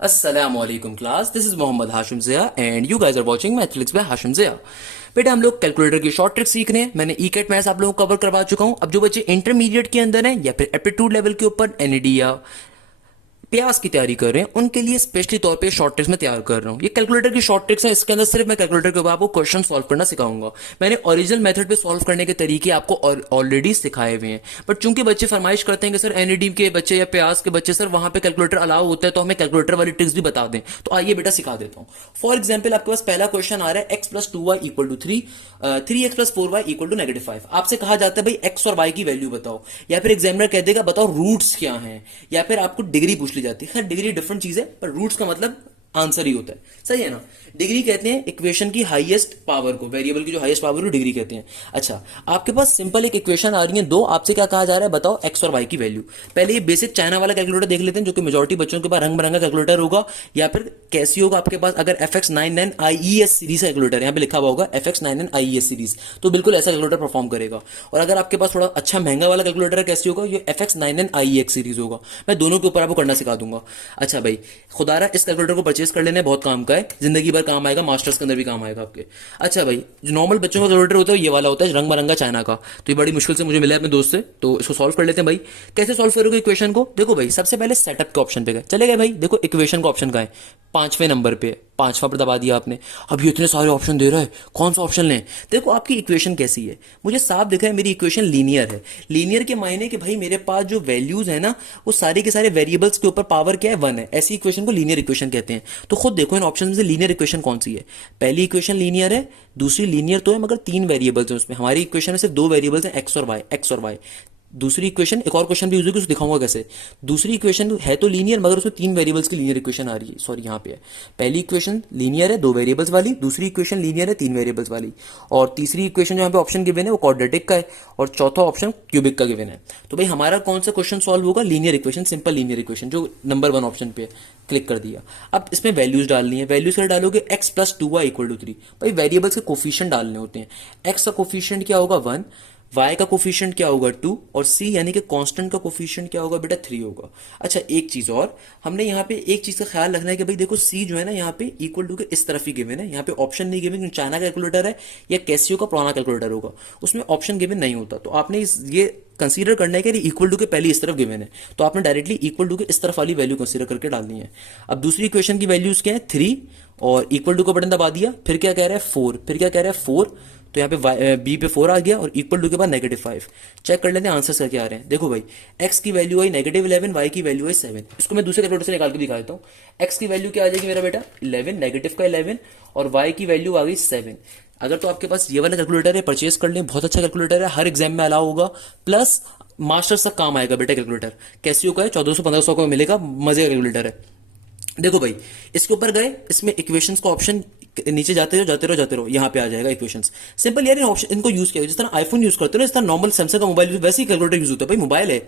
Assalamualaikum class, this is Mohammad Hashim Zia and you guys are watching Mathematics by Hashim Zia। बेटा हम लोग calculator की short trick सीख रहे हैं। मैंने ई-कैट मैथ्स आप लोगों को कवर करवा चुका हूं। अब जो बच्चे इंटरमीडिएट के अंदर हैं या फिर एप्टीट्यूड लेवल के ऊपर एनईडी या प्यास की तैयारी कर रहे हैं उनके लिए स्पेशली तौर पे शॉर्ट ट्रिक्स में तैयार कर रहा हूँ। ये कैलकुलेटर की शॉर्ट ट्रिक्स है, इसके अंदर सिर्फ मैं कैलकुलेटर के ऊपर आपको क्वेश्चन सॉल्व करना सिखाऊंगा। मैंने ओरिजिनल मेथड पे सॉल्व करने के तरीके आपको ऑलरेडी सिखाए हुए हैं, बट चूंकि बच्चे फरमाइश करते हैं कि सर एनईडी के बच्चे या प्यास के बच्चे सर वहां पे कैलकुलेटर अलाउ होता है तो हमें कैलकुलेटर वाली ट्रिक्स भी बता दें, तो आइए बेटा सिखा देता हूँ। फॉर एग्जाम्पल आपके पास पहला क्वेश्चन आ रहा है X plus 2y equal to 3, 3x plus 4y equal to -5। आपसे कहा जाता है भाई एक्स और वाई की वैल्यू बताओ, या फिर एग्जामिनर कह देगा बताओ रूट्स क्या हैं, या फिर आपको डिग्री पूछ ली जाती है। खैर डिग्री डिफरेंट चीज है, पर रूट्स का मतलब आंसर ही होता है, सही है ना। डिग्री कहते हैं इक्वेशन की हाईएस्ट पावर को, वेरिएबल की जो हाईएस्ट पावर को डिग्री कहते हैं। अच्छा, आपके पास सिंपल एक इक्वेशन आ रही है दो, आपसे क्या कहा जा रहा है बताओ एक्स और वाई की वैल्यू। पहले ये बेसिक चाइना वाला कैलकुलेटर देख लेते हैं, जो कि मेजॉरिटी बच्चों के पास रंग बिरंगा कैलकुलेटर होगा, या फिर कैसी होगा आपके पास। अगर FX99 IES सीरीज कैलकुलेटर यहाँ पे लिखा हुआ होगा FX99 IES सीरीज, तो बिल्कुल ऐसा कैलकुलेटर परफॉर्म करेगा। और अगर आपके पास थोड़ा अच्छा महंगा वाला कैलकुलेटर है कैसी होगा, ये FX99 IEX सीरीज होगा। मैं दोनों के ऊपर आपको करना सिखा दूंगा। अच्छा भाई खुदारा इस कैलकुलेटर को परचेज कर लेने, बहुत काम का है, जिंदगी भर काम आएगा, मास्टर्स के अंदर भी काम आएगा आपके। अच्छा भाई, जो नॉर्मल बच्चों का कैलकुलेटर होता है ये वाला होता है रंग बिरंगा चाइना का, तो ये बड़ी मुश्किल से मुझे मिला है अपने दोस्त से, तो इसको सॉल्व कर लेते हैं भाई। कैसे सॉल्व करोगे इक्वेशन को, देखो भाई सबसे पहले सेटअप के ऑप्शन पे गए, चले गए भाई, देखो इक्वेशन का ऑप्शन का है 5वें नंबर पे, 5वां पर दबा दिया आपने। अब ये इतने सारे ऑप्शन दे रहा है, कौन सा ऑप्शन लें। देखो आपकी इक्वेशन कैसी है, मुझे साफ दिखा है मेरी इक्वेशन लीनियर है। लीनियर के मायने कि भाई मेरे पास जो वैल्यूज है ना वो सारे के सारे वेरिएबल्स के ऊपर पावर क्या है 1 है, ऐसी इक्वेशन को लीनियर इक्वेशन कहते हैं। तो खुद देखो इन ऑप्शन में से लीनियर इक्वेशन कौन सी है। पहली इक्वेशन लीनियर है, दूसरी लीनियर तो है मगर 3 वेरिएबल्स हैं उसमें, हमारी इक्वेशन में सिर्फ 2 वेरिएबल्स हैं एक्स और वाई, एक्स और वाई। दूसरी इक्वेशन, एक और क्वेश्चन भी यूज होगी उसको दिखाऊंगा कैसे। दूसरी इक्वेशन है तो लीनियर मगर उसमें 3 वेरिएबल्स की लीनियर इक्वेशन आ रही है, सॉरी यहाँ पे है। पहली इक्वेशन लीनियर है 2 वेरिएबल्स वाली, दूसरी इक्वेशन लीनियर है 3 वेरिएबल्स वाली, और तीसरी इक्वेशन जो यहाँ पे ऑप्शन गिवन है वो क्वाड्रेटिक का है, और चौथा ऑप्शन क्यूबिक का गिवन है। तो भाई हमारा कौन सा क्वेश्चन सॉल्व होगा, linear equation, simple linear equation जो नंबर 1 ऑप्शन पे है। क्लिक कर दिया। अब इसमें वैल्यूज डालनी है, वैल्यूज कर डालोगे x plus 2y equal to 3। भाई वेरिएबल्स के कोफिशिएंट डालने होते हैं। x का कोफिशिएंट क्या होगा 1, y का कोफिशिएंट क्या होगा 2, और c यानी कि कांस्टेंट का कोफिशिएंट क्या होगा बेटा 3 होगा। अच्छा एक चीज और, हमने यहाँ पे एक चीज का ख्याल रखना है कि भाई देखो c जो है ना यहाँ पे इक्वल टू के इस तरफ ही गिवन है, यहाँ पे ऑप्शन नहीं गिवन, चाइना कैलकुलेटर है या कैसियो का पुराना कैलकुलेटर होगा उसमें ऑप्शन गिवन नहीं होता। तो आपने ये कंसीडर करना है कि इक्वल टू के पहले इस तरफ गिवन है, तो आपने डायरेक्टली इक्वल टू के इस तरफ वाली वैल्यू कंसीडर करके डालनी है। अब दूसरी इक्वेशन की वैल्यूज क्या है 3, और इक्वल टू का बटन दबा दिया, फिर क्या कह रहा है 4, फिर क्या कह रहा है 4, तो यहाँ पे बी पे 4 आ गया, और इक्वल टू के बाद -5। चेक कर लेते हैं आंसर क्या आ रहे हैं। देखो भाई एक्स की वैल्यू आई -11, वाई की वैल्यू आई 7। इसको मैं दूसरे कैलकुलेटर से निकाल के दिखा देता हूँ। एक्स की वैल्यू क्या आ जाएगी मेरा बेटा 11, नेगेटिव का 11, और वाई की वैल्यू आ गई 7। अगर तो आपके पास ये वाला कैलकुलेटर है परचेज कर लें, बहुत अच्छा कैलकुलेटर है, हर एग्जाम में अलाउ होगा, प्लस मास्टर्स तक काम आएगा बेटा कैलकुलेटर। कैसियो का है 1400-1500 का मिलेगा, मजे का कैलकुलेटर है। देखो भाई इसके ऊपर गए, इसमें इक्वेशंस का ऑप्शन नीचे जाते रहो जाते रहो जाते रहो, यहाँ पे आ जाएगा इक्वेशंस। सिंपल यार इन ऑप्शन इनको यूज किया, जिस तरह आईफोन यूज करते हो ना, इस तरह नॉर्मल सैमसंग का मोबाइल वैसे ही कैलकुलेटर यूज होता है भाई, मोबाइल है।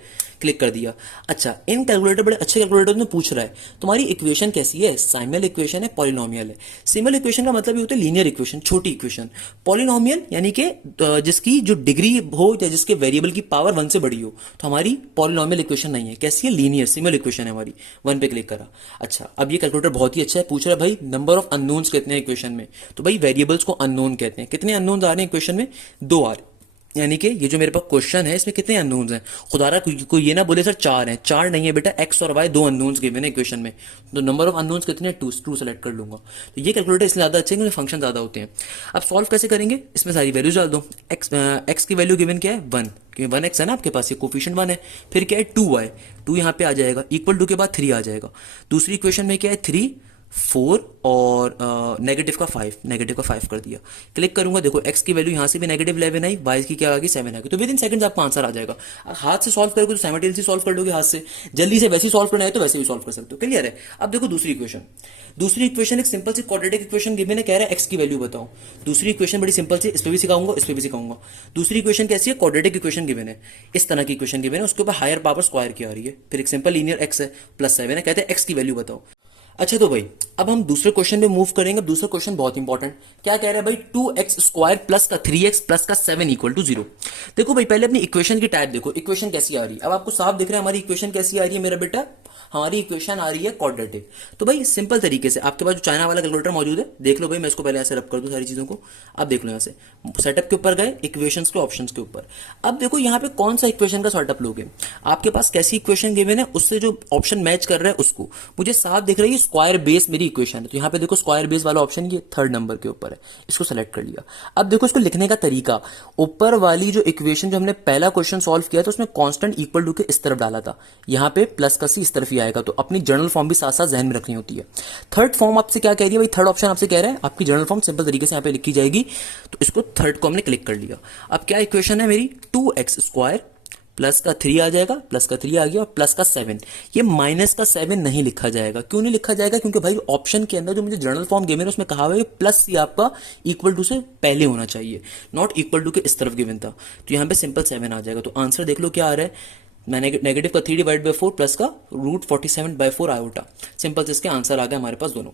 क्लिक कर दिया। अच्छा इन कैलकुलेटर बड़े अच्छे कैलकुलेटर में पूछ रहा है तुम्हारी इक्वेशन कैसी है, साइमल इक्वेशन है पॉलिनोमियल है। सिमल इक्वेशन का मतलब ये होता है लीनियर इक्वेशन, छोटी इक्वेशन। पॉलिनोमियल यानी कि जिसकी जो डिग्री हो या जिसके वेरिएबल की पावर 1 से बड़ी हो, तो हमारी पॉलिनोमियल इक्वेशन नहीं है। कैसी है, लीनियर सिमल इक्वेशन है हमारी। 1 पे क्लिक करा। अच्छा अब ये कैलकुलेटर बहुत ही अच्छा है, पूछ रहा है भाई नंबर ऑफ अननोन्स कितने हैं इक्वेशन में, तो भाई वेरिएबल्स को अननोन कहते हैं। कितने अननोन्स आ रहे हैं इक्वेशन में, 2 आ रहे। यानी कि ये जो मेरे पास क्वेश्चन है इसमें कितने अननोन्स हैं, खुदारा कोई ये ना बोले सर चार हैं, चार नहीं है बेटा, एक्स और वाई दो अननोन्स गिवन है इक्वेशन में, तो नंबर ऑफ अननोन्स कितने हैं, टू, टू सेलेक्ट कर लूंगा। तो ये कैलकुलेटर इसलिए ज़्यादा अच्छे हैं क्योंकि फंक्शन ज़्यादा होते हैं। अब सॉल्व कैसे करेंगे, इसमें सारी वैल्यूज डाल दो। एक्स की वैल्यू गिवन क्या है, वन, क्योंकि वन एक्स है ना आपके पास, ये कोफिशिएंट वन है। फिर क्या है, टू वाई, टू यहाँ पे आ जाएगा, इक्वल टू के बाद थ्री आ जाएगा। दूसरी इक्वेशन में क्या है, थ्री, फोर और नेगेटिव का फाइव, नेगेटिव का फाइव कर दिया। क्लिक करूंगा, देखो एक्स की वैल्यू यहाँ से भी नेगेटिव 11 आई, वाई की क्या आ गई, 7 आ गई। तो विद इन सेकंड्स आपका आंसर आ जाएगा। हाथ से सॉल्व करोगे तो साइमल्टेनियसली सॉल्व कर लोगे, हाथ से जल्दी से वैसे ही सॉल्व करना है तो वैसे भी सॉल्व कर सकते हो। क्लियर है। अब देखो दूसरी इक्वेशन, दूसरी इक्वेशन एक सिंपल सी क्वाड्रेटिक इक्वेशन गिवन है, कह रहा है एक्स की वैल्यू बताओ। दूसरी इक्वेशन बड़ी सिंपल सी, इस पे भी सिखाऊंगा, इस पे भी सिखाऊंगा। दूसरी इक्वेशन कैसी है, क्वाड्रेटिक इक्वेशन गिवन है, इस तरह की इक्वेशन गिवन है, उसके ऊपर हायर पावर स्क्वायर की आ रही है, फिर एक सिंपल लीनियर एक्स है, प्लस 7 है, कहते हैं एक्स की वैल्यू बताओ। अच्छा तो भाई अब हम दूसरे क्वेश्चन पे मूव करेंगे। अब दूसरा क्वेश्चन बहुत इंपॉर्टेंट, क्या कह रहा है भाई, 2x² प्लस का 3x प्लस का 7 इक्वल टू 0। देखो भाई पहले अपनी इक्वेशन की टाइप देखो, इक्वेशन कैसी आ रही है। अब आपको साफ दिख रहा है हमारी इक्वेशन कैसी आ रही है मेरा बेटा, हमारी इक्वेशन आ रही है क्वाड्रेटिक। तो भाई सिंपल तरीके से आपके पास जो चाइना वाला कैलकुलेटर मौजूद है, देख लो भाई, मैं इसको पहले ऐसे रब कर दूं सारी चीजों को। अब देख लो यहाँ से सेटअप के ऊपर गए, इक्वेशंस के ऑप्शंस के ऊपर। अब देखो यहाँ पे कौन सा इक्वेशन का सेटअप लोगे, आपके पास कैसी इक्वेशन गिवन है उससे जो ऑप्शन मैच कर रहा है उसको। मुझे साफ दिख रही है स्क्वायर बेस मेरी इक्वेशन है, तो यहाँ पे देखो स्क्वायर बेस वाला ऑप्शन ये थर्ड नंबर के ऊपर है, इसको सेलेक्ट कर लिया। अब देखो इसको लिखने का तरीका, ऊपर वाली जो इक्वेशन जो हमने पहला क्वेश्चन सॉल्व किया था उसमें कांस्टेंट इक्वल टू के इस तरफ डाला था, यहाँ पे प्लस का सी इस तरफ ही आएगा, तो अपनी जनरल फॉर्म भी साथ साथ जहन में रखनी होती है। थर्ड फॉर्म आपसे क्या कह रही है भाई, थर्ड ऑप्शन आपसे कह रहा है आपकी जनरल फॉर्म सिंपल तरीके से यहाँ पे लिखी जाएगी, तो इसको थर्ड को हमने क्लिक कर लिया। अब क्या इक्वेशन है मेरी, 2x² प्लस का 3 आ जाएगा, प्लस का 3 आ गया, और प्लस का 7। ये माइनस का 7 नहीं लिखा जाएगा, क्यों नहीं लिखा जाएगा, क्योंकि भाई ऑप्शन के अंदर जो मुझे जनरल फॉर्म गिवन है उसमें कहा हुआ है प्लस सी आपका इक्वल टू से पहले होना चाहिए, नॉट इक्वल टू के इस तरफ गिवन था, तो यहाँ पे सिंपल 7 आ जाएगा। तो आंसर देख लो क्या आ रहा है, मैंने नेगेटिव का 3 डिवाइड बाई 4 प्लस का √47/4 आयोटा। सिंपल से इसके आंसर आ गए हमारे पास दोनों।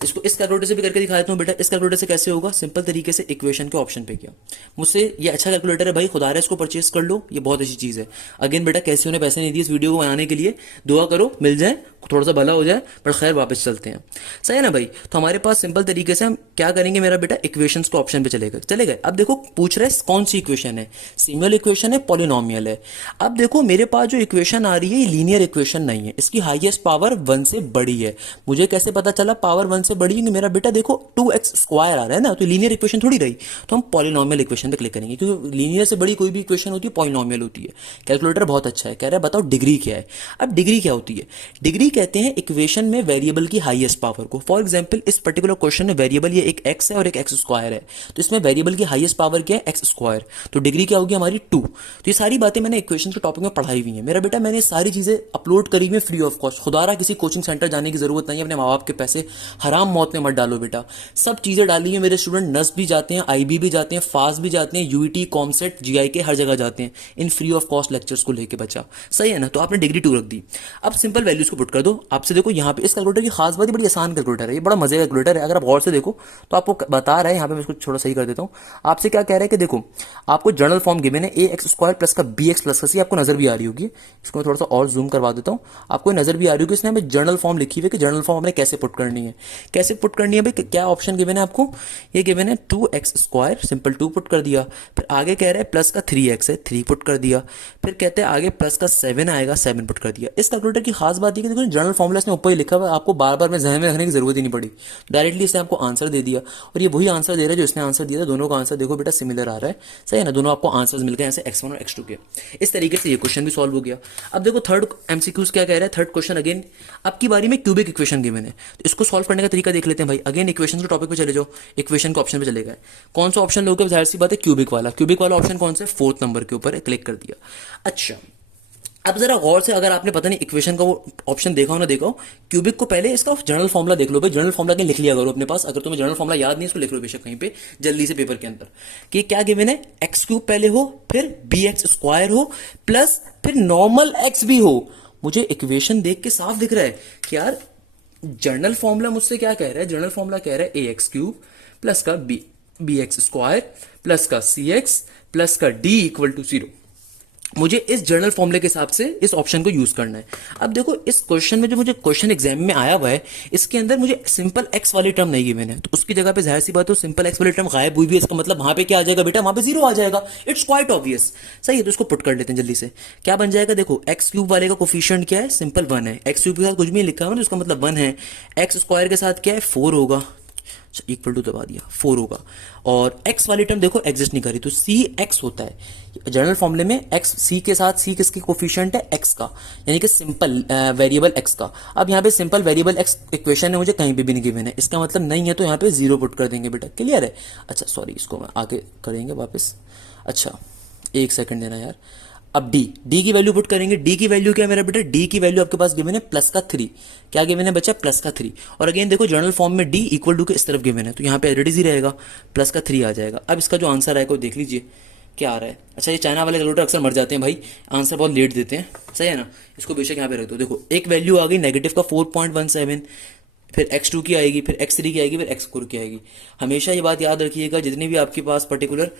इसको इस कैलकुलेटर से भी करके दिखा देता हूँ बेटा। इस कैलकुलेटर से कैसे होगा, सिंपल तरीके से इक्वेशन के ऑप्शन पे किया। मुझसे ये अच्छा कैलकुलेटर है भाई, खुदा है इसको परचेस कर लो, ये बहुत अच्छी चीज़ है। अगेन बेटा कैसे उन्हें पैसे नहीं दिए इस वीडियो को बनाने के लिए, दुआ करो मिल जाए, थोड़ा सा भला हो जाए, पर खैर वापस चलते हैं। सही है ना भाई। तो हमारे पास सिंपल तरीके से हम क्या करेंगे मेरा बेटा, इक्वेशंस के ऑप्शन पे चले गए। अब देखो पूछ रहे कौन सी इक्वेशन है, सिंगल इक्वेशन है, पॉलिनोमियल है। अब देखो मेरे पास जो इक्वेशन आ रही है ये लीनियर इक्वेशन नहीं है, इसकी हाईएस्ट पावर 1 से बड़ी है। मुझे कैसे पता चला पावर 1 से बड़ी है, मेरा बेटा देखो 2x² आ रहा है ना, तो लीनियर इक्वेशन थोड़ी रही, तो हम पॉलिनोमियल इक्वेशन पे क्लिक करेंगे, क्योंकि लीनियर से बड़ी कोई भी इक्वेशन होती है पॉलिनोमियल होती है। कैलकुलेटर बहुत अच्छा है, कह रहा है बताओ डिग्री क्या है। अब डिग्री क्या होती है, डिग्री कहते हैं इक्वेशन में वेरिएबल की हाईएस्ट पावर को। फॉर एग्जांपल इस पर्टिकुलर क्वेश्चन में वेरिएबल ये एक x है और एक x² है, तो इसमें वेरिएबल की हाईएस्ट पावर क्या है, x², तो डिग्री क्या होगी हमारी 2। तो ये सारी बातें मैंने इक्वेशन के टॉपिक में पढ़ाई हुई है मेरा बेटा, मैंने सारी चीजें अपलोड करी हुई फ्री ऑफ कॉस्ट। खुदारा किसी कोचिंग सेंटर जाने की जरूरत नहीं है, अपने माँ बाप के पैसे हराम मौत में मत डालो बेटा। सब चीजें डाली है, मेरे स्टूडेंट नस भी जाते हैं, IB भी जाते हैं, फास भी जाते हैं, UET, कॉमसेट, GIK हर जगह जाते हैं in free of cost lectures को लेके बच्चा। सही है ना। तो आपने डिग्री 2 रख दी। अब सिंपल वैल्यूज को पुट कर दो। आपसे देखो यहाँ पे इस कैलकुलेटर की खास बात, बड़ी आसान कैलकुलेटर है, ये बड़ा मजे का कैलकुलेटर है। अगर आप गौर से देखो तो आपको बता रहा है, यहाँ पे मैं इसको थोड़ा सही कर देता हूँ। आपसे क्या कह रहा है कि देखो आपको जनरल फॉर्म गिवन है ax² प्लस का bx प्लस का c, आपको नजर भी आ रही होगी, इसको मैं थोड़ा सा और जूम करवा देता हूँ, आपको नजर भी आ रही होगी। इसने हमें जनरल फॉर्म लिखी हुई है कि जनरल फॉर्म हमने कैसे पुट करनी है, कैसे पुट करनी है भाई। क्या ऑप्शन गिवन है आपको, ये गिवन है 2x², सिंपल 2 पुट कर दिया। फिर आगे कह रहा है प्लस का 3x है, 3 पुट कर दिया। फिर कहते हैं आगे प्लस का 7 आएगा, 7 पुट कर दिया। इस कैलकुलेटर की खास बात है कि देखो जनरल फॉर्मूला इसने ऊपर ही लिखा हुआ है, आपको बार बार में जहन में रखने की जरूरत ही नहीं पड़ी, डायरेक्टली इसने आपको आंसर दे दिया। और ये वही आंसर दे रहा है जो इसने आंसर दिया था, दोनों का आंसर देखो बेटा सिमिलर आ रहा है। सही है ना, दोनों आपको आंसर्स मिल गए ऐसे x1 और x2 के। इस तरीके से ये क्वेश्चन भी सॉल्व हो गया। अब देखो थर्ड MCQs क्या कह रहा है, थर्ड क्वेश्चन अगेन आपकी बारी में क्यूबिक इक्वेशन गिवन है, तो इसको सॉल्व करने का तरीका देख लेते हैं भाई। अगेन इक्वेशन के टॉपिक पे चले जाओ, इक्वेशन के ऑप्शन पे चले गए। कौन सा ऑप्शन लोगे, जाहिर सी बात है क्यूबिक वाला। क्यूबिक वाला ऑप्शन कौन सा है, 4th नंबर के ऊपर है, क्लिक कर दिया। अच्छा अब जरा गौर से, अगर आपने पता नहीं इक्वेशन का वो ऑप्शन देखा हो ना देखा हो, क्यूबिक को पहले इसका जनरल फॉर्मुला देख लो भाई। जनरल फॉर्मुला कहीं लिख लिया करो अपने पास, अगर तुम्हें जनरल फॉर्मुला याद नहीं इसको लिख लो बेशक कहीं पे जल्दी से पेपर के अंदर, कि क्या गिवन है, x³ पहले हो, फिर bx² हो, प्लस फिर नॉर्मल x भी हो। मुझे इक्वेशन देख के साफ दिख रहा है कि यार जनरल फॉर्मुला मुझसे क्या कह रहा है, जनरल फॉर्मुला कह रहा है ax³ प्लस का bx² प्लस का cx प्लस का d = 0। मुझे इस जर्नल फॉर्मूले के हिसाब से इस ऑप्शन को यूज करना है। अब देखो इस क्वेश्चन में जो मुझे क्वेश्चन एग्जाम में आया हुआ है, इसके अंदर मुझे सिंपल एक्स वाली टर्म नहीं गिवन है, तो उसकी जगह पे जाहिर सी बात है सिंपल एक्स वाली टर्म गायब हुई भी है, इसका मतलब वहां पे क्या आ जाएगा बेटा, वहां पे जीरो आ जाएगा। It's quite obvious. सही है, तो इसको पुट कर लेते हैं जल्दी से। क्या बन जाएगा, देखो एक्स क्यूब वाले का कोफिशिएंट क्या है, सिंपल 1 है। एक्स क्यूब के साथ कुछ भी नहीं लिखा है तो इसका मतलब 1 है। एक्स स्क्वायर के साथ क्या है, 4 होगा, इक्वल टू दबा दिया, 4 होगा। और x वाली टर्म देखो एग्जिस्ट नहीं करी, तो सी एक्स होता है जनरल फॉर्मूले में। x सी के साथ, सी किसकी कोफिशिएंट है, x का, यानी कि सिंपल वेरिएबल x का। अब यहाँ पे सिंपल वेरिएबल x इक्वेशन है, मुझे कहीं पे भी नहीं गिवन है, इसका मतलब नहीं है, तो यहाँ पे जीरो पुट कर देंगे बेटा। क्लियर है। अच्छा सॉरी, इसको मैं आगे करेंगे वापस। अच्छा एक सेकंड देना यार। अब डी की वैल्यू पुट करेंगे। डी की वैल्यू क्या है मेरा बेटा, डी की वैल्यू आपके पास गिवन है प्लस का 3। क्या गिवन है बच्चा, प्लस का 3। और अगेन देखो जर्नल फॉर्म में डी इक्वल टू के इस तरफ गिवन है, तो यहाँ पे एज इट इज ही रहेगा, प्लस का 3 आ जाएगा। अब इसका जो आंसर आएगा वो देख लीजिए क्या आ रहा है। अच्छा ये चाइना वाले कैलकुलेटर अक्सर मर जाते हैं भाई, आंसर बहुत लेट देते हैं, सही है ना। इसको बेशक यहाँ पे रख दो। देखो एक वैल्यू आ गई नेगेटिव का 4.17, फिर x2 की आएगी, फिर x3 की आएगी, फिर x4 की आएगी। हमेशा ये बात याद रखिएगा, जितनी भी आपके पास पर्टिकुलर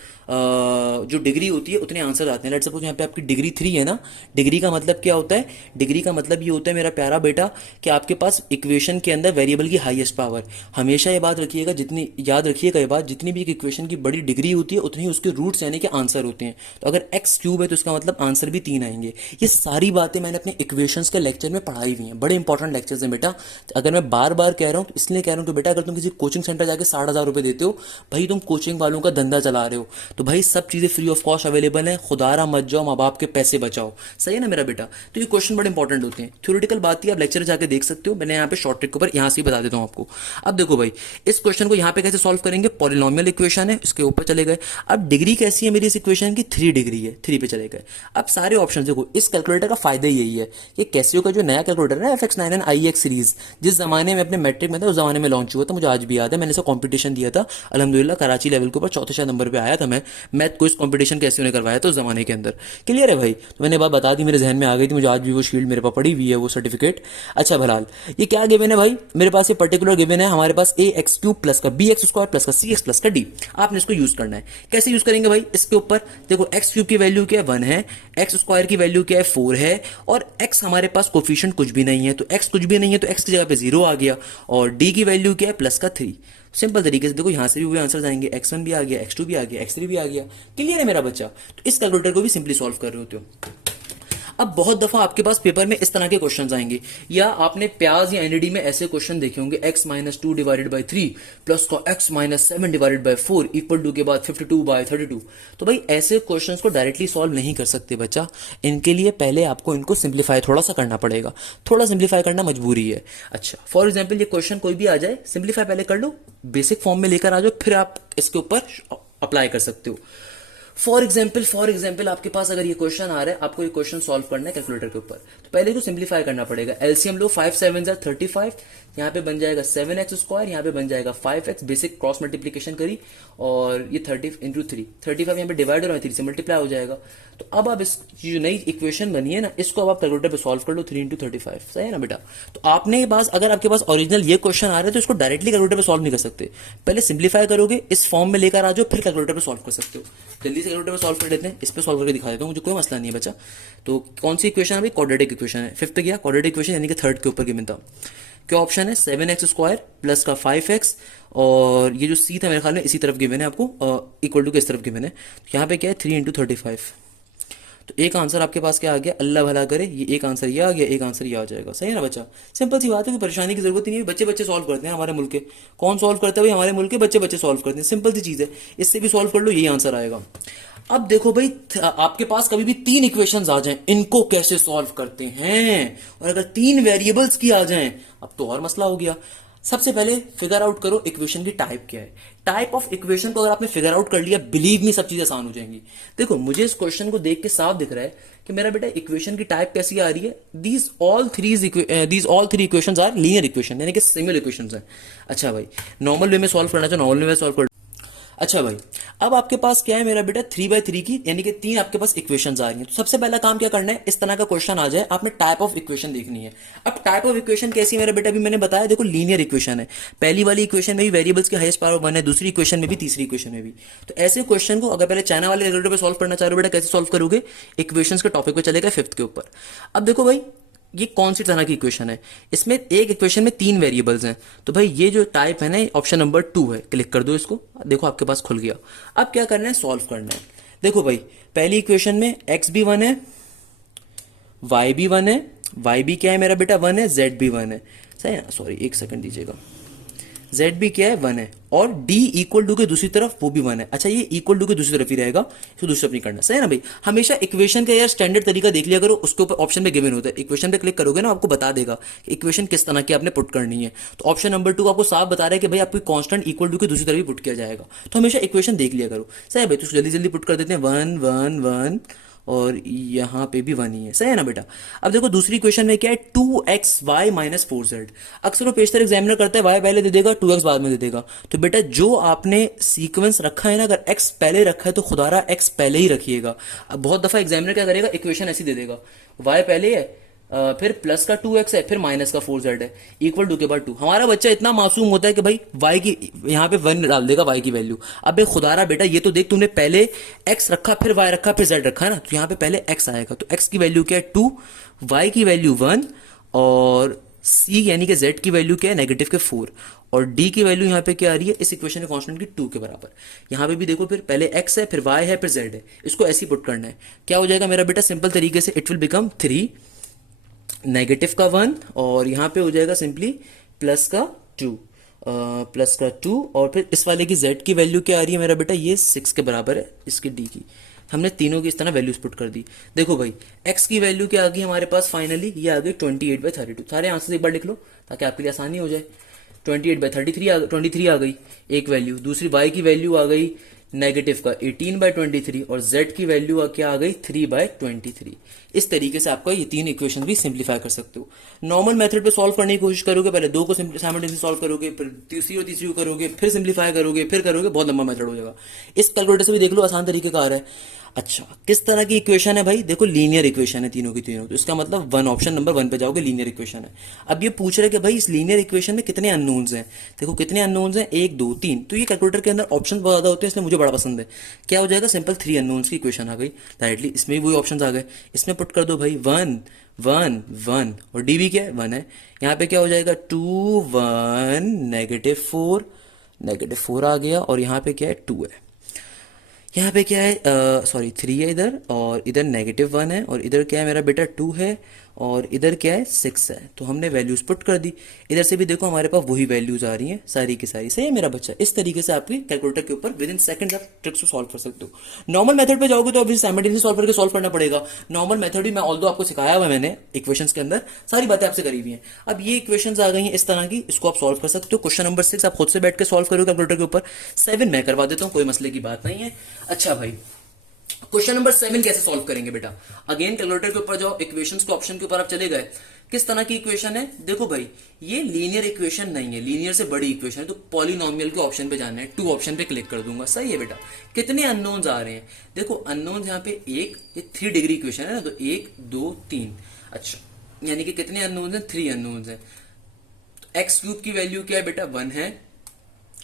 जो डिग्री होती है उतने आंसर आते हैं। लेट्स सपोज यहाँ पे आपकी डिग्री 3 है ना, डिग्री का मतलब क्या होता है, डिग्री का मतलब ये होता है मेरा प्यारा बेटा कि आपके पास इक्वेशन के अंदर वेरिएबल की हाईएस्ट पावर। हमेशा ये बात रखिएगा, जितनी याद रखिएगा ये बात, जितनी भी एक इक्वेशन की बड़ी डिग्री होती है उतनी ही उसके रूट्स यानी कि आंसर होते हैं। तो अगर एक्स क्यूब है तो इसका मतलब आंसर भी 3 आएंगे। ये सारी बातें मैंने अपने इक्वेशंस के लेक्चर में पढ़ाई हुई हैं, बड़े इंपॉर्टेंट लेक्चर्स हैं बेटा। अगर मैं बार बार कह रहा हूँ तो इसलिए कह रहा हूँ कि बेटा अगर तुम किसी कोचिंग सेंटर जाके 60,000 रुपए देते हो, भाई तुम कोचिंग वालों का धंधा चला रहे हो, तो भाई सब चीजें फ्री ऑफ कॉस्ट अवेलेबल है। खुदारा मत जाओ, माँ बाप के पैसे बचाओ, सही है ना मेरा बेटा। तो ये क्वेश्चन बड़े इंपॉर्टेंट होते हैं। थ्योरेटिकल बात ही आप लेक्चर जाके देख सकते हो, मैंने यहाँ पे शॉर्ट ट्रिक के ऊपर यहाँ से ही बता देता हूँ आपको। अब देखो भाई इस क्वेश्चन को यहाँ पे कैसे सॉल्व करेंगे, पॉलिनोमियल इक्वेशन है, इसके ऊपर चले गए। अब डिग्री कैसी है मेरी इस इक्वेशन की, 3 डिग्री है, 3 पे चले गए। अब सारे ऑप्शन देखो, इस कैलकुलेटर का फायदा यही है कि कैसियो का जो नया कैलकुलेटर है FX9 IX सीरीज, जिस जमाने में अपने मैट्रिक में था उस जमाने में लॉन्च हुआ था, मुझे आज भी याद है, मैंने इसका कंपटीशन दिया था अल्हम्दुलिल्लाह, कराची लेवल के ऊपर चौथे शायद नंबर पे आया था मैं। मैथ क्विज कंपटीशन कैसे उन्हें करवाया था उस जमाने के अंदर। क्लियर है भाई, तो मैंने बात बता दी, मेरे जहन में आ गई थी, मुझे आज भी वो शील्ड मेरे पास पड़ी हुई है, वो सर्टिफिकेट। अच्छा भलाल ये क्या गिवन है भाई, मेरे पास ये पर्टिकुलर गिवन है हमारे पास ए एक्स क्यूब प्लस का बी एक्स स्क्वायर प्लस का सी एक्स प्लस का डी। आपने इसको यूज करना है। कैसे यूज करेंगे भाई, इसके ऊपर देखो एक्स क्यूब की वैल्यू क्या है, 1 है, एक्स स्क्वायर की वैल्यू क्या है, 4 है, और एक्स हमारे पास कोफिशिएंट कुछ भी नहीं है, तो एक्स कुछ भी नहीं है तो एक्स की जगह पे 0 आ गया, और डी की वैल्यू क्या है, प्लस का 3। सिंपल तरीके से देखो यहाँ से भी वही आंसर आएंगे, x1 भी आ गया, x2 भी आ गया, x3 भी आ गया। क्लियर है मेरा बच्चा। तो इस कैलकुलेटर को भी सिंपली सॉल्व कर रहे होते हो। अब बहुत दफा आपके पास पेपर में इस तरह के क्वेश्चन आएंगे, या आपने प्याज या एनडी में ऐसे क्वेश्चन देखे होंगे, x-2 डिवाइडेड बाई 3 प्लस का x-7 divided by 4 equal to के बाद 52 बाई 32। तो भाई ऐसे क्वेश्चंस को डायरेक्टली सॉल्व नहीं कर सकते बच्चा, इनके लिए पहले आपको इनको सिंप्लीफाई थोड़ा सा करना पड़ेगा, थोड़ा सिंप्लीफाई करना मजबूरी है। अच्छा फॉर एग्जाम्पल ये क्वेश्चन कोई भी आ जाए, सिंप्लीफाई पहले कर लो, बेसिक फॉर्म में लेकर आ जाओ, फिर आप इसके ऊपर अप्लाई कर सकते हो। फॉर एग्जाम्पल आपके पास अगर ये क्वेश्चन आ रहा है, आपको ये क्वेश्चन सॉल्व करना है कैलकुलेटर के ऊपर, तो पहले इसको सिंप्लीफाई करना पड़ेगा। एलसीएम लो, 5 7 35, यहाँ पे बन जाएगा 7x स्क्वायर, यहाँ पे बन जाएगा 5x, बेसिक क्रॉस मल्टीप्लीकेशन करी, और ये 30 इंटू 3, 35 यहाँ पे डिवाइड और 3 से मल्टीप्लाई हो जाएगा। तो अब आप इस जो नई इक्वेशन बनी है ना, इसको अब आप कैलकुलेटर पे सॉल्व कर लो, 3 इंटू 35, सही है ना बेटा। तो आपने पास अगर आपके पास ओरिजिनल ये क्वेश्चन आ रहा है तो इसको डायरेक्टली कैलकुलेटर पे सॉल्व नहीं कर सकते, पहले सिंप्लीफाई करोगे, इस फॉर्म में लेकर आ जाओ, फिर कैलकुलेटर पे सॉल्व कर सकते हो। जल्दी से कैलकुलेटर पे सॉल्व कर लेते हैं, इस पे सॉल्व करके दिखा देता हूँ, मुझे कोई मसला नहीं है बच्चा। तो कौन सी इक्वेशन है भाई, क्वाड्रेटिक इक्वेशन है। फिफ्थ पे गया क्वाड्रेटिक इक्वेशन यानी कि थर्ड के ऊपर गिवन था। क्या ऑप्शन है, 7x स्क्वायर प्लस का 5x, और ये जो सी था मेरे ख्याल में इसी तरफ गिवन है आपको, इक्वल टू के इस तरफ गिवन है, तो यहाँ पे क्या है 3 इंटू 35। तो एक आंसर आपके पास क्या आ गया, अल्लाह भला करे, ये एक आंसर ये आ गया, एक आंसर ये आ जाएगा, सही है ना बच्चा। सिंपल सी बात है, कोई परेशानी की जरूरत ही नहीं है, बच्चे बच्चे सॉल्व करते हैं हमारे मुल्क के। कौन सॉल्व करता है भाई, हमारे मुल्क के बच्चे बच्चे सॉल्व करते हैं, सिंपल सी चीज़ है, इससे भी सॉल्व कर लो, यही आंसर आएगा। अब देखो भाई आपके पास कभी भी 3 इक्वेशंस आ जाएं, इनको कैसे सॉल्व करते हैं, और अगर 3 वेरिएबल्स की आ जाएं, अब तो और मसला हो गया। सबसे पहले फिगर आउट करो इक्वेशन की टाइप क्या है। टाइप ऑफ इक्वेशन को अगर आपने फिगर आउट कर लिया, बिलीव मी सब चीजें आसान हो जाएंगी। देखो मुझे इस क्वेश्चन को देख के साफ दिख रहा है कि मेरा बेटा इक्वेशन की टाइप कैसी आ रही है, these all three equations are linear equation, यानी कि सिमिलर इक्वेशंस हैं। अच्छा भाई नॉर्मल वे में सॉल्व करना चाहिए, नॉर्मल वे में सॉल्व कर। अच्छा भाई, अब आपके पास क्या है मेरा बेटा, 3/3 की यानी कि 3 आपके पास इक्वेशंस आ रही हैं। तो सबसे पहला काम क्या करना है, इस तरह का क्वेश्चन आ जाए आपने टाइप ऑफ इक्वेशन देखनी है। अब टाइप ऑफ इक्वेशन कैसी है मेरा बेटा, अभी मैंने बताया देखो लीनियर इक्वेशन है। पहली वाली इक्वेशन में भी वेरिएबल्स की हाईएस्ट पावर 1 है, दूसरी इक्वेशन में भी, तीसरी इक्वेशन में भी। तो ऐसे क्वेश्चन को अगर पहले चाइना वाले रेगुलेटर पे सॉल्व करना चाह रहे हो बेटा, कैसे सॉल्व करोगे, इक्वेशंस के टॉपिक पे चलेगा 5th के ऊपर। अब देखो भाई, ये कौन सी तरह की इक्वेशन है, इसमें एक इक्वेशन में 3 वेरिएबल्स हैं। तो भाई ये जो टाइप है ना, ऑप्शन नंबर 2 है, क्लिक कर दो इसको, देखो आपके पास खुल गया। अब क्या करना है, सॉल्व करना है। देखो भाई, पहली इक्वेशन में x भी 1 है, y भी 1 है, y भी क्या है मेरा बेटा 1 है, z भी 1 है, सही है। सॉरी एक सेकंड दीजिएगा, z भी क्या है 1 है, और d इक्वल टू के दूसरी तरफ वो भी 1 है। अच्छा, ये इक्वल टू के दूसरी तरफ ही रहेगा, इसको दूसरी तरफ नहीं करना, सही है ना भाई। हमेशा इक्वेशन का यार स्टैंडर्ड तरीका देख लिया करो, उसके ऊपर ऑप्शन में गिवन होता है, इक्वेशन पे क्लिक करोगे ना आपको बता देगा कि इक्वेशन किस तरह की आपने पुट करनी है। तो ऑप्शन नंबर 2 आपको साफ बता रहा है कि भाई आपकी कांस्टेंट इक्वल टू के दूसरी तरफ ही पुट किया जाएगा। तो हमेशा इक्वेशन देख लिया करो, सही है भाई। तो जल्दी जल्दी पुट कर देते हैं, 1 1 1, और यहाँ पे भी 1 ही है, सही है ना बेटा। अब देखो दूसरी क्वेश्चन में क्या है, 2xy माइनस 4z। अक्सर वो पेशतर एग्जामिनर करता है y पहले दे देगा, 2x बाद में दे देगा। तो बेटा जो आपने सीक्वेंस रखा है ना, अगर x पहले रखा है तो खुदारा x पहले ही रखिएगा। अब बहुत दफा एग्जामिनर क्या करेगा, इक्वेशन ऐसी दे देगा, y पहले है, फिर प्लस का 2x है, फिर माइनस का 4z है, इक्वल टू के बाद 2। हमारा बच्चा इतना मासूम होता है कि भाई y की यहाँ पे 1 डाल देगा y की वैल्यू। अब बे खुदारा बेटा, ये तो देख तूने पहले x रखा, फिर y रखा, फिर z रखा है ना, तो यहाँ पे पहले x आएगा। तो x की वैल्यू क्या है 2, y की वैल्यू 1, और c यानी कि z की वैल्यू क्या है नेगेटिव के 4, और d की वैल्यू यहाँ पे क्या आ रही है इस इक्वेशन के कांस्टेंट की 2 के बराबर। यहाँ पे भी देखो, फिर पहले x है, फिर y है, फिर z है, इसको ऐसे ही पुट करना है। क्या हो जाएगा मेरा बेटा, सिंपल तरीके से इट विल बिकम 3, नेगेटिव का 1, और यहाँ पे हो जाएगा सिंपली प्लस का 2, प्लस का 2, और फिर इस वाले की z की वैल्यू क्या आ रही है मेरा बेटा, ये 6 के बराबर है इसकी d की। हमने तीनों की इस तरह वैल्यूज पुट कर दी। देखो भाई, x की वैल्यू क्या आ गई हमारे पास फाइनली, ये आ गई 28/32। सारे आंसर एक बार लिख लो ताकि आपके लिए आसानी हो जाए। 23 आ गई एक वैल्यू, दूसरी y की वैल्यू आ गई नेगेटिव का 18/23, और z की वैल्यू क्या आ गई 3/23। इस तरीके से आपका ये 3 इक्वेशन भी सिंप्लीफाई कर सकते हो। नॉर्मल मेथड पे सॉल्व करने की कोशिश करोगे, पहले 2 को साइमल्टेनियसली सॉल्व करोगे, फिर तीसरी और तीसरी को करोगे, फिर सिंप्लीफाई करोगे, फिर करोगे, बहुत लंबा मेथड हो जाएगा। इस कैलकुलेटर से भी देख लो, आसान तरीके का आ रहा है। अच्छा, किस तरह की इक्वेशन है भाई, देखो लीनियर इक्वेशन है तीनों की तीनों, तो इसका मतलब 1, ऑप्शन नंबर 1 पे जाओगे, लीनियर इक्वेशन है। अब ये पूछ रहे कि भाई इस लीनियर इक्वेशन में कितने अननोन्स हैं। देखो कितने अननोन्स हैं, 1 2 3। तो ये कैलकुलेटर के अंदर ऑप्शन बहुत ज्यादा होते हैं, इसलिए मुझे बड़ा पसंद है। क्या हो जाएगा, सिंपल 3 अननोन्स की इक्वेशन आ गई डायरेक्टली। इसमें भी वही ऑप्शन आ गए, इसमें पुट कर दो भाई 1 1 1, और डी भी क्या है 1 है। यहाँ पे क्या हो जाएगा 2 1 -4 आ गया, और यहाँ पे क्या है 2 है। यहाँ पे क्या है, सॉरी 3 है इधर, और इधर -1 है, और इधर क्या है मेरा बेटा 2 है, और इधर क्या है 6 है। तो हमने वैल्यूज पुट कर दी। इधर से भी देखो हमारे पास वही वैल्यूज आ रही हैं सारी की सारी, सही है मेरा बच्चा। इस तरीके से आपके कैलकुलेटर के ऊपर विद इन सेकंड आप ट्रिक्स को सॉल्व कर सकते हो। नॉर्मल मेथड पे जाओगे तो अभी साइमल्टेनियसली सॉल्व करके सॉल्व करना पड़ेगा। नॉर्मल मेथड भी मैं ऑल्दो आपको सिखाया हुआ है, मैंने इक्वेशंस के अंदर सारी बातें आपसे करी हुई हैं। अब ये इक्वेशंस आ गई हैं इस तरह की, इसको आप सॉल्व कर सकते हो। क्वेश्चन नंबर 6 आप खुद से बैठ के सॉल्व करोगे कैलकुलेटर के ऊपर, 7 मैं करवा देता हूँ, कोई मसले की बात नहीं है। अच्छा भाई, क्वेश्चन नंबर 7 कैसे सॉल्व करेंगे बेटा, अगेन कैलकुलेटर के ऊपर जाओ, इक्वेशंस के ऑप्शन के ऊपर आप चले गए। किस तरह की इक्वेशन है, देखो भाई ये लीनियर इक्वेशन नहीं है, लीनियर से बड़ी इक्वेशन है, तो पॉलिनोमियल के ऑप्शन पे जाना है। 2 ऑप्शन पे क्लिक कर दूंगा, सही है बेटा। कितने अननोन्स आ रहे हैं, देखो अननोन्स यहाँ पे एक, ये 3 डिग्री इक्वेशन है ना, तो 1 2 3। अच्छा, यानी कि कितने अननोन्स हैं, 3 अननोन्स हैं। एक्स क्यूब की वैल्यू क्या है बेटा 1 है,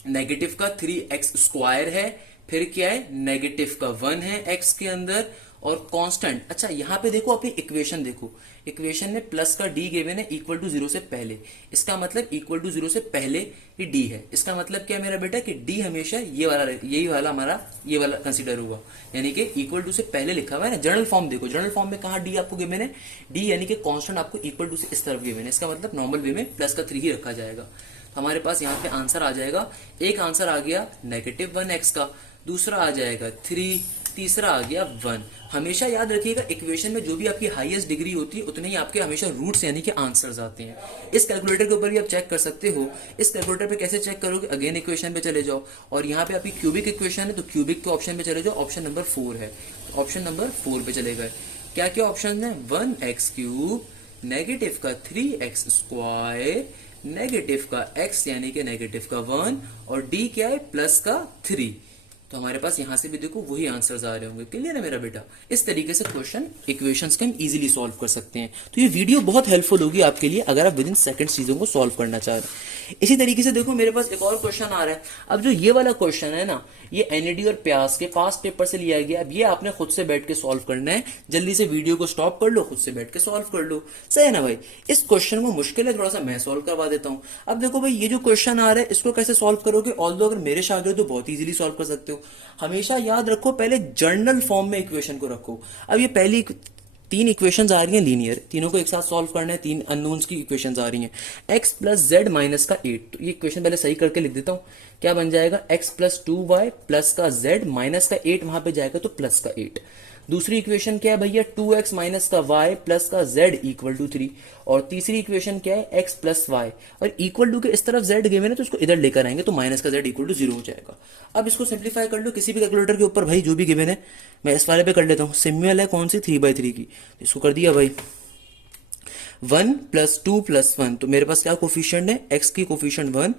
नेगेटिव का 3x² है, फिर क्या है नेगेटिव का 1 है x के अंदर, और कांस्टेंट। अच्छा यहाँ पे देखो, अपनी इक्वेशन देखो, इक्वेशन में प्लस का d गिवन है इक्वल टू 0 से पहले, इसका मतलब इक्वल टू 0 से पहले ये d है। इसका मतलब क्या है मेरा बेटा कि d हमेशा ये वाला, यही वाला हमारा ये वाला कंसीडर हुआ, यानी कि इक्वल टू से पहले लिखा हुआ है ना। जनरल फॉर्म देखो, जनरल फॉर्म में कहा d आपको गिवन है, d यानी कि कांस्टेंट आपको इक्वल टू से इस तरफ गिवन है, इसका मतलब नॉर्मल वे में प्लस का 3 ही रखा जाएगा। तो हमारे पास यहाँ पे आंसर आ जाएगा, एक आंसर आ गया -1x का, दूसरा आ जाएगा 3, तीसरा आ गया 1। हमेशा याद रखिएगा, इक्वेशन में जो भी आपकी हाईएस्ट डिग्री होती है उतने ही आपके हमेशा रूट्स यानी कि आंसर्स आते हैं। इस कैलकुलेटर के ऊपर भी आप चेक कर सकते हो। इस कैलकुलेटर पे कैसे चेक करोगे, अगेन इक्वेशन पे चले जाओ, और यहाँ पे आपकी क्यूबिक इक्वेशन है तो क्यूबिक के ऑप्शन पे चले जाओ, ऑप्शन नंबर 4 है, ऑप्शन नंबर 4 पे चले गए। क्या क्या ऑप्शन है, 1x³ नेगेटिव का 3x², नेगेटिव का x यानी कि नेगेटिव का 1, और d क्या है प्लस का 3। तो हमारे पास यहाँ से भी देखो वही आंसर्स आ रहे होंगे। क्लियर है मेरा बेटा? इस तरीके से क्वेश्चन इक्वेशंस के हम इजीली सॉल्व कर सकते हैं। तो ये वीडियो बहुत हेल्पफुल होगी आपके लिए अगर आप विद इन सेकंड चीजों को सॉल्व करना चाह रहे हैं। इसी तरीके से देखो मेरे पास एक और क्वेश्चन आ रहा है। अब जो ये वाला क्वेश्चन है ना, ये एनईडी और प्यास के पास्ट पेपर से लिया गया। अब ये आपने खुद से बैठ के सॉल्व करना है। जल्दी से वीडियो को स्टॉप कर लो, खुद से बैठ के सॉल्व कर लो। सही है ना भाई? इस क्वेश्चन को मुश्किल है थोड़ा सा, मैं सॉल्व करवा देता हूं। अब देखो भाई, ये जो क्वेश्चन आ रहा है इसको कैसे सॉल्व करोगे? ऑल्दो अगर मेरे शागिर्द हो तो बहुत इजीली सॉल्व कर सकते हो। हमेशा याद रखो, पहले जर्नल फॉर्म में इक्वेशन को रखो। अब ये पहली तीन इक्वेशंस आ रही हैं लीनियर, तीनों को एक साथ सॉल्व करना है। तीन अननोन्स की इक्वेशंस आ रही हैं। x प्लस जेड माइनस का 8, तो ये इक्वेशन पहले सही करके लिख देता हूं। क्या बन जाएगा? x प्लस 2y प्लस का z माइनस का 8, वहां पे जाएगा तो प्लस का 8। दूसरी इक्वेशन क्या है भैया? 2x माइनस का y प्लस का z इक्वल टू 3। और तीसरी इक्वेशन क्या है? x प्लस वाई, और इक्वल टू के इस तरफ z गिवन है तो इसको इधर लेकर आएंगे तो माइनस का z इक्वल टू 0 हो जाएगा। अब इसको सिंप्लीफाई कर लो किसी भी कैलकुलेटर के ऊपर भाई, जो भी गिवन है। मैं इस वाले पे कर लेता हूँ। सिम्युअल है कौन सी? 3/3 की। इसको कर दिया भाई। 1 प्लस 2 प्लस 1, तो मेरे पास क्या कोफिशिएंट है? x की कोफिशिएंट 1,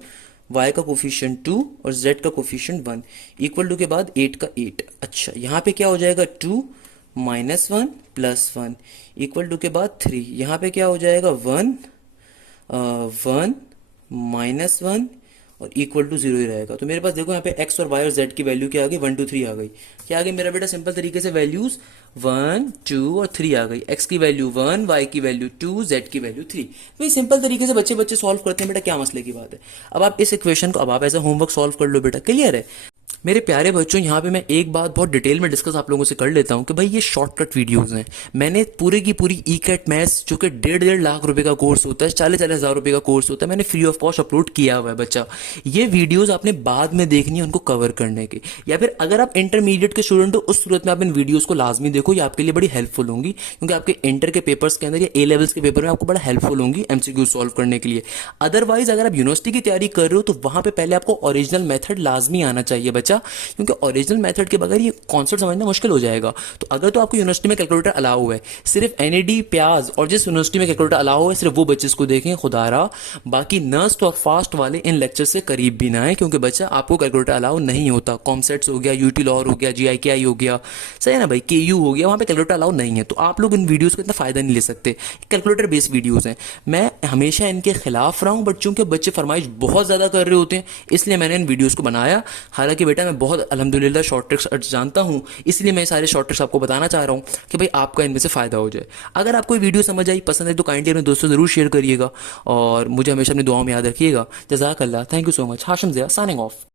y का कोफिशिएंट 2 और z का कोफिशिएंट 1, इक्वल टू के बाद 8 का 8। अच्छा, यहाँ पे क्या हो जाएगा? 2 माइनस 1 प्लस 1 इक्वल टू के बाद 3। यहाँ पे क्या हो जाएगा? 1 1 माइनस 1 और इक्वल टू 0 ही रहेगा। तो मेरे पास देखो यहाँ पे x और y और z की वैल्यू क्या आ गई? 1 2 3 आ गई। क्या आ गई मेरा बेटा? सिंपल तरीके से वैल्यूज 1 2 और 3 आ गई। x की वैल्यू 1, y की वैल्यू 2, z की वैल्यू 3। भाई सिंपल तरीके से बच्चे बच्चे सॉल्व करते हैं बेटा, क्या मसले की बात है? अब आप इस इक्वेशन को अब आप एज अ होमवर्क सॉल्व कर लो बेटा। क्लियर है मेरे प्यारे बच्चों? यहाँ पे मैं एक बात बहुत डिटेल में डिस्कस आप लोगों से कर लेता हूँ कि भाई ये शॉर्टकट वीडियोस हैं। मैंने पूरे की पूरी ई कैट मैथ्स, जो कि 1.5 लाख रुपए का कोर्स होता है, 40-40 हज़ार रुपए का कोर्स होता है, मैंने फ्री ऑफ कॉस्ट अपलोड किया हुआ है बच्चा। ये वीडियोस आपने बाद में देखनी है उनको कवर करने की, या फिर अगर आप इंटरमीडिएट के स्टूडेंट हो उस सूरत में आप इन वीडियोस को लाजमी देखो। ये आपके लिए बड़ी हेल्पफुल होंगी, क्योंकि आपके इंटर के पेपर्स के अंदर या ए लेवल्स के पेपर में आपको बड़ा हेल्पफुल होंगी एमसीक्यू सॉल्व करने के लिए। अदरवाइज अगर आप यूनिवर्सिटी की तैयारी कर रहे हो तो वहां पे पहले आपको ओरिजिनल मेथड लाजमी आना चाहिए बच्चा, क्योंकि ओरिजिनल मेथड के बगैर ये कॉन्सेप्ट समझना मुश्किल हो जाएगा। तो अगर तो आपको यूनिवर्सिटी में कैलकुलेटर अलाउ है, सिर्फ एनईडी प्याज और जिस यूनिवर्सिटी में कैलकुलेटर अलाउ है सिर्फ वो बच्चे इसको देखें खुदारा। बाकी नर्स्ट और फास्ट वाले इन लेक्चर से करीब भी ना है, क्योंकि बच्चा आपको कैलकुलेटर अलाउ नहीं होता। कॉमसेट्स हो गया, यूटी लॉर हो गया, जीआईकेआई हो गया, सही है ना भाई, केयू हो गया, वहाँ पे कैलकुलेटर अलाउ नहीं है। तो आप लोग इन वीडियोस का इतना फायदा नहीं ले सकते। कैलकुलेटर बेस्ड वीडियोस हैं। मैं हमेशा इनके खिलाफ रहा हूँ, बट चूंकि बच्चे फरमाइश बहुत ज़्यादा कर रहे होते हैं इसलिए मैंने इन वीडियोस को बनाया। हालांकि बेटा मैं बहुत अल्हम्दुलिल्लाह शॉर्ट ट्रिक्स जानता हूँ, इसलिए मैं सारे शॉर्ट ट्रिक्स आपको बताना चाह रहा हूँ कि भाई आपका इनमें से फ़ायदा हो जाए। अगर आपको ये वीडियो समझ आई, पसंद है तो काइंडली अपने दोस्तों ज़रूर शेयर करिएगा और मुझे हमेशा अपनी दुआओं में याद रखिएगा। जज़ाकल्लाह, thank you so much. Hashim Zia signing of.